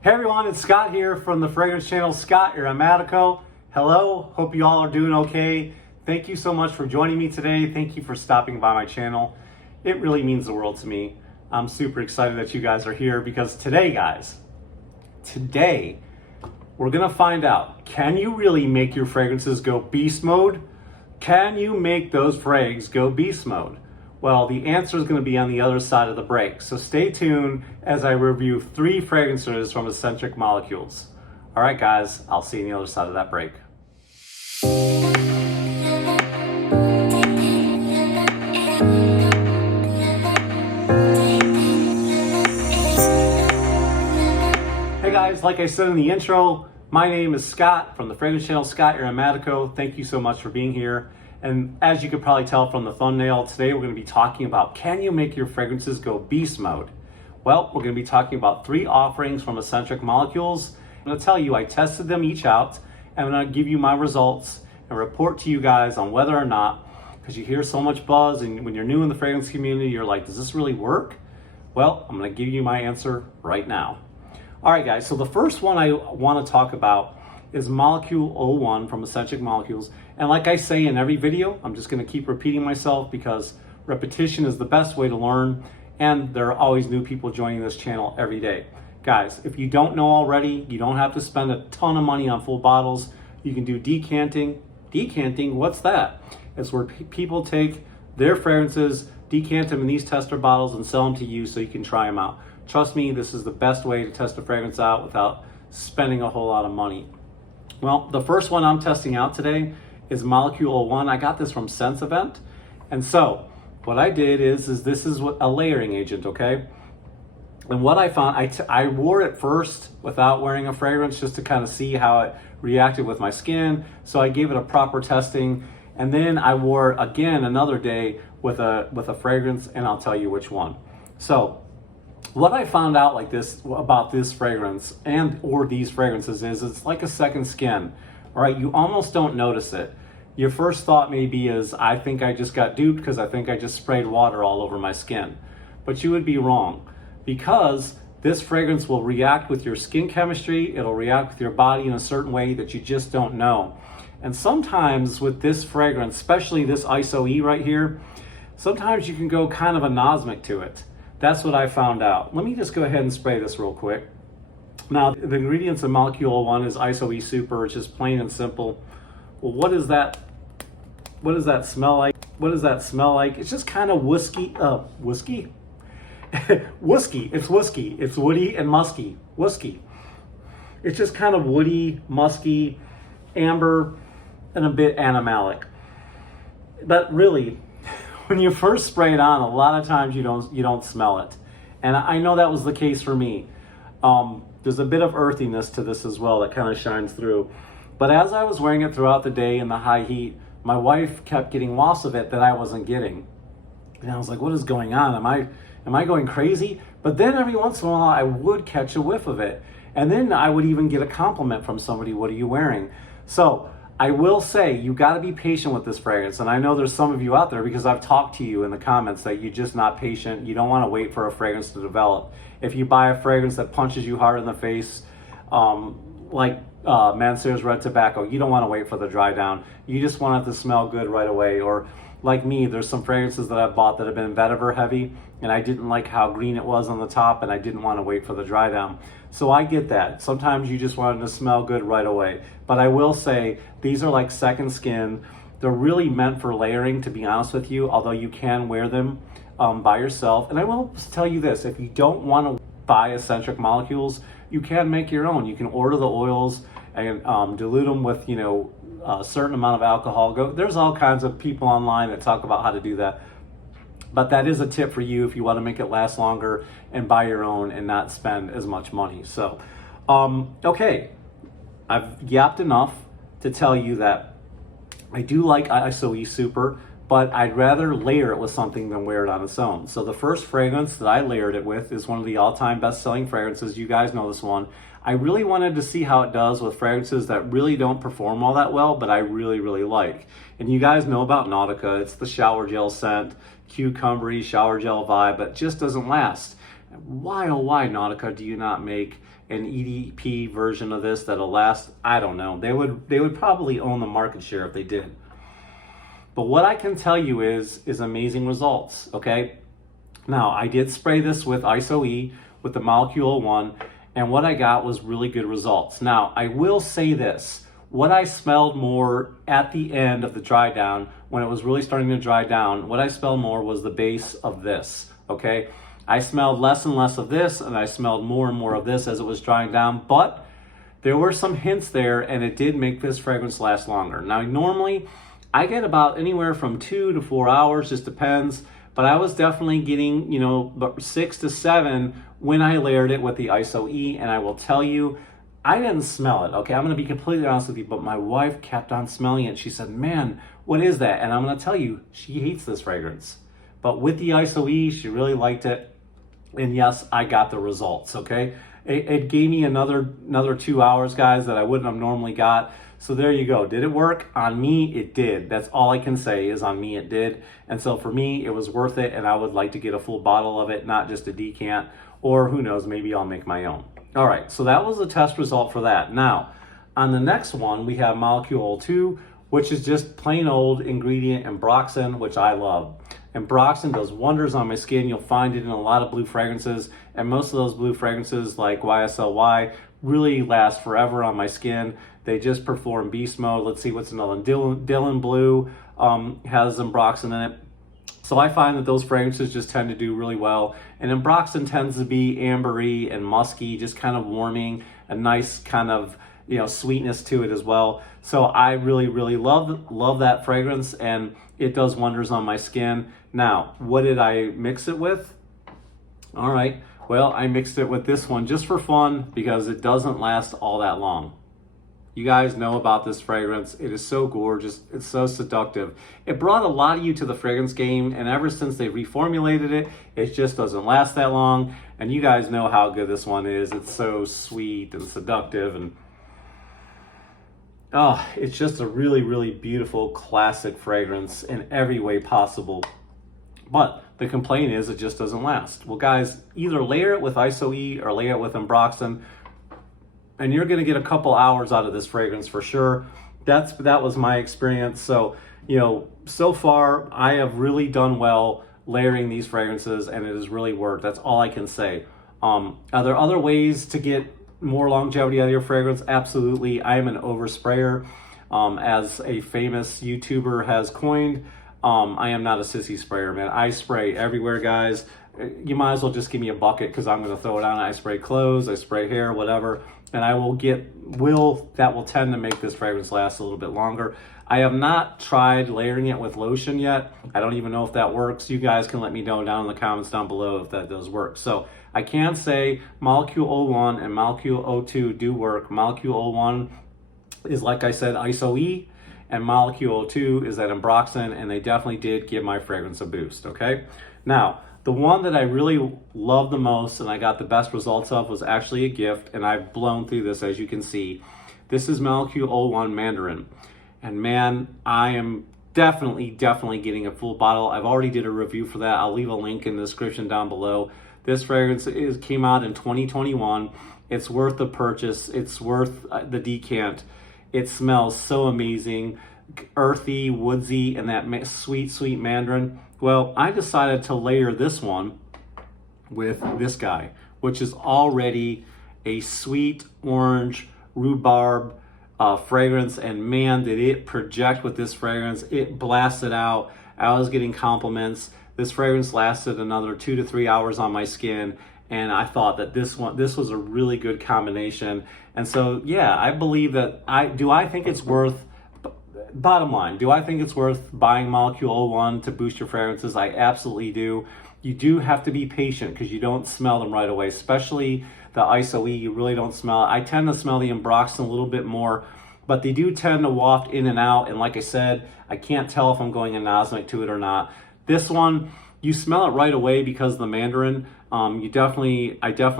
Hey everyone, it's Scott here from the fragrance channel, Scott Aromatico. Hello, hope you all are doing okay. Thank you so much for joining me today. Thank you for stopping by my channel. It really means the world to me. I'm super excited that you guys are here because today, guys, we're gonna find out, can you really make your fragrances go beast mode? Can you make those frags go beast mode? Well, the answer is going to be on the other side of the break. So stay tuned as I review 3 fragrances from Escentric molecules. All right, guys, I'll see you on the other side of that break. Hey guys, like I said in the intro, my name is Scott from the fragrance channel, Scott Aromatico. Thank you so much for being here. And as you could probably tell from the thumbnail, today we're going to be talking about, can you make your fragrances go beast mode? Well, we're going to be talking about 3 offerings from Escentric molecules. I'm going to tell you I tested them each out, and I'm going to give you my results and report to you guys on whether or not, because you hear so much buzz, and when you're new in the fragrance community, you're like, does this really work? Well, I'm going to give you my answer right now. All right, guys, so the first one I want to talk about is Molecule 01 from Escentric Molecules. And like I say in every video, I'm just going to keep repeating myself because repetition is the best way to learn, and there are always new people joining this channel every day. Guys, if you don't know already, you don't have to spend a ton of money on full bottles. You can do decanting. Decanting, what's that? It's where people take their fragrances, decant them in these tester bottles, and sell them to you so you can try them out. Trust me, this is the best way to test a fragrance out without spending a whole lot of money. Well, the first one I'm testing out today is Molecule 01. I got this from Sense Event. And so what I did is this is a layering agent, okay? And what I found, I wore it first without wearing a fragrance just to kind of see how it reacted with my skin. So I gave it a proper testing. And then I wore it again another day with a fragrance, and I'll tell you which one. So what I found out about this fragrance or these fragrances is it's like a second skin. All right, you almost don't notice it. Your first thought maybe is, I think I just got duped because I think I just sprayed water all over my skin. But you would be wrong, because this fragrance will react with your skin chemistry. It'll react with your body in a certain way that you just don't know. And sometimes with this fragrance, especially this ISO-E right here, sometimes you can go kind of anosmic to it. That's what I found out. Let me just go ahead and spray this real quick. Now, the ingredients in Molecule 01 is ISO-E Super. It's just plain and simple. Well, what does that smell like? What does that smell like? It's just kind of whiskey. Whiskey? Whiskey. It's whiskey. It's woody and musky. Whiskey. It's just kind of woody, musky, amber, and a bit animalic. But really, when you first spray it on, a lot of times you don't smell it. And I know that was the case for me. There's a bit of earthiness to this as well that kind of shines through. But as I was wearing it throughout the day in the high heat, my wife kept getting wafts of it that I wasn't getting. And I was like, what is going on? Am I going crazy? But then every once in a while I would catch a whiff of it. And then I would even get a compliment from somebody, what are you wearing? So I will say, you got to be patient with this fragrance. And I know there's some of you out there, because I've talked to you in the comments, that you're just not patient. You don't want to wait for a fragrance to develop. If you buy a fragrance that punches you hard in the face, like Mansour's Red Tobacco, you don't want to wait for the dry down. You just want it to smell good right away. Or like me, there's some fragrances that I've bought that have been vetiver heavy, and I didn't like how green it was on the top, and I didn't want to wait for the dry down. So I get that. Sometimes you just want it to smell good right away. But I will say, these are like second skin. They're really meant for layering, to be honest with you, although you can wear them by yourself. And I will tell you this, if you don't want to buy Escentric molecules, you can make your own. You can order the oils and dilute them with, a certain amount of alcohol. There's all kinds of people online that talk about how to do that. But that is a tip for you if you want to make it last longer and buy your own and not spend as much money. So, okay, I've yapped enough to tell you that I do like ISO-E Super, but I'd rather layer it with something than wear it on its own. So the first fragrance that I layered it with is one of the all-time best-selling fragrances. You guys know this one. I really wanted to see how it does with fragrances that really don't perform all that well, but I really, really like. And you guys know about Nautica. It's the shower gel scent, cucumbery shower gel vibe, but just doesn't last. Why, oh why, Nautica, do you not make an EDP version of this that'll last, I don't know. They would probably own the market share if they did. But what I can tell you is amazing results, okay? Now, I did spray this with ISO-E, with the Molecule 1, and what I got was really good results. Now, I will say this. What I smelled more at the end of the dry down, when it was really starting to dry down, what I smelled more was the base of this, okay? I smelled less and less of this, and I smelled more and more of this as it was drying down, but there were some hints there, and it did make this fragrance last longer. Now, normally, I get about anywhere from 2 to 4 hours, just depends, but I was definitely getting, you know, 6 to 7 when I layered it with the ISO-E, and I will tell you, I didn't smell it, okay? I'm gonna be completely honest with you, but my wife kept on smelling it. She said, man, what is that? And I'm gonna tell you, she hates this fragrance. But with the ISO-E, she really liked it. And yes, I got the results, okay? It gave me another 2 hours, guys, that I wouldn't have normally got. So there you go. Did it work? On me, it did. That's all I can say is on me, it did. And so for me, it was worth it, and I would like to get a full bottle of it, not just a decant, or who knows, maybe I'll make my own. All right, so that was the test result for that. Now, on the next one, we have Molecule 2, which is just plain old ingredient Ambroxan, which I love. Ambroxan does wonders on my skin. You'll find it in a lot of blue fragrances, and most of those blue fragrances, like YSLY, really last forever on my skin. They just perform beast mode. Let's see what's another one. Dylan Blue has Ambroxan in it. So I find that those fragrances just tend to do really well. And Ambroxan tends to be ambery and musky, just kind of warming, a nice kind of, you know, sweetness to it as well. So I really, really love that fragrance, and it does wonders on my skin. Now, what did I mix it with? All right, well, I mixed it with this one just for fun because it doesn't last all that long. You guys know about this fragrance. It is so gorgeous. It's so seductive. It brought a lot of you to the fragrance game, and ever since they reformulated it, it just doesn't last that long. And you guys know how good this one is. It's so sweet and seductive, and oh, it's just a really, really beautiful classic fragrance in every way possible. But the complaint is it just doesn't last. Well, guys, either layer it with ISO-E or layer it with Ambroxan, and you're gonna get a couple hours out of this fragrance for sure. That was my experience. So, you know, so far I have really done well layering these fragrances, and it has really worked. That's all I can say. Are there other ways to get more longevity out of your fragrance? Absolutely. I am an oversprayer. As a famous YouTuber has coined, I am not a sissy sprayer, man. I spray everywhere, guys. You might as well just give me a bucket because I'm going to throw it on. I spray clothes, I spray hair, whatever, and I will that will tend to make this fragrance last a little bit longer. I have not tried layering it with lotion yet. I don't even know if that works. You guys can let me know down in the comments down below if that does work. So I can say Molecule 01 and Molecule 02 do work. Molecule 01 is, like I said, ISO-E, and Molecule 02 is that Ambroxan, and they definitely did give my fragrance a boost, okay? Now, the one that I really love the most and I got the best results of was actually a gift, and I've blown through this, as you can see. This is Molecule 01 Mandarin. And man, I am definitely getting a full bottle. I've already did a review for that. I'll leave a link in the description down below. This fragrance came out in 2021. It's worth the purchase. It's worth the decant. It smells so amazing, earthy, woodsy, and that sweet, sweet mandarin. Well, I decided to layer this one with this guy, which is already a sweet orange rhubarb fragrance, and man, did it project with this fragrance. It blasted out. I was getting compliments. This fragrance lasted another 2 to 3 hours on my skin, and I thought that this was a really good combination. And so, yeah, I believe that I think it's worth, bottom line, do I think it's worth buying Molecule 01 to boost your fragrances? I absolutely do. You do have to be patient because you don't smell them right away, especially the ISO-E. You really don't smell it. I tend to smell the Ambroxan a little bit more, but they do tend to waft in and out. And like I said, I can't tell if I'm going anosmic to it or not. This one, you smell it right away because of the Mandarin. I definitely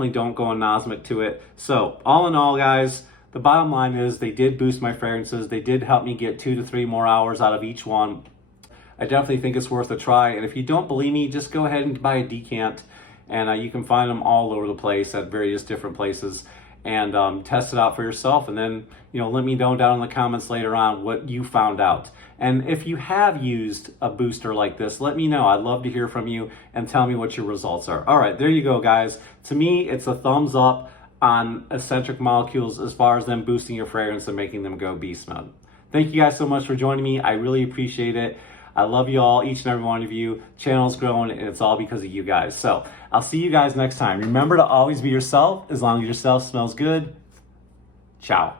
don't go anosmic to it. So all in all, guys, the bottom line is they did boost my fragrances. They did help me get 2 to 3 more hours out of each one. I definitely think it's worth a try. And if you don't believe me, just go ahead and buy a decant. And you can find them all over the place at various different places. and test it out for yourself. And then, let me know down in the comments later on what you found out. And if you have used a booster like this, let me know. I'd love to hear from you and tell me what your results are. All right, there you go, guys. To me, it's a thumbs up on Escentric molecules as far as them boosting your fragrance and making them go beast mode. Thank you guys so much for joining me. I really appreciate it. I love you all, each and every one of you. Channel's growing, and it's all because of you guys. So I'll see you guys next time. Remember to always be yourself. As long as yourself smells good. Ciao.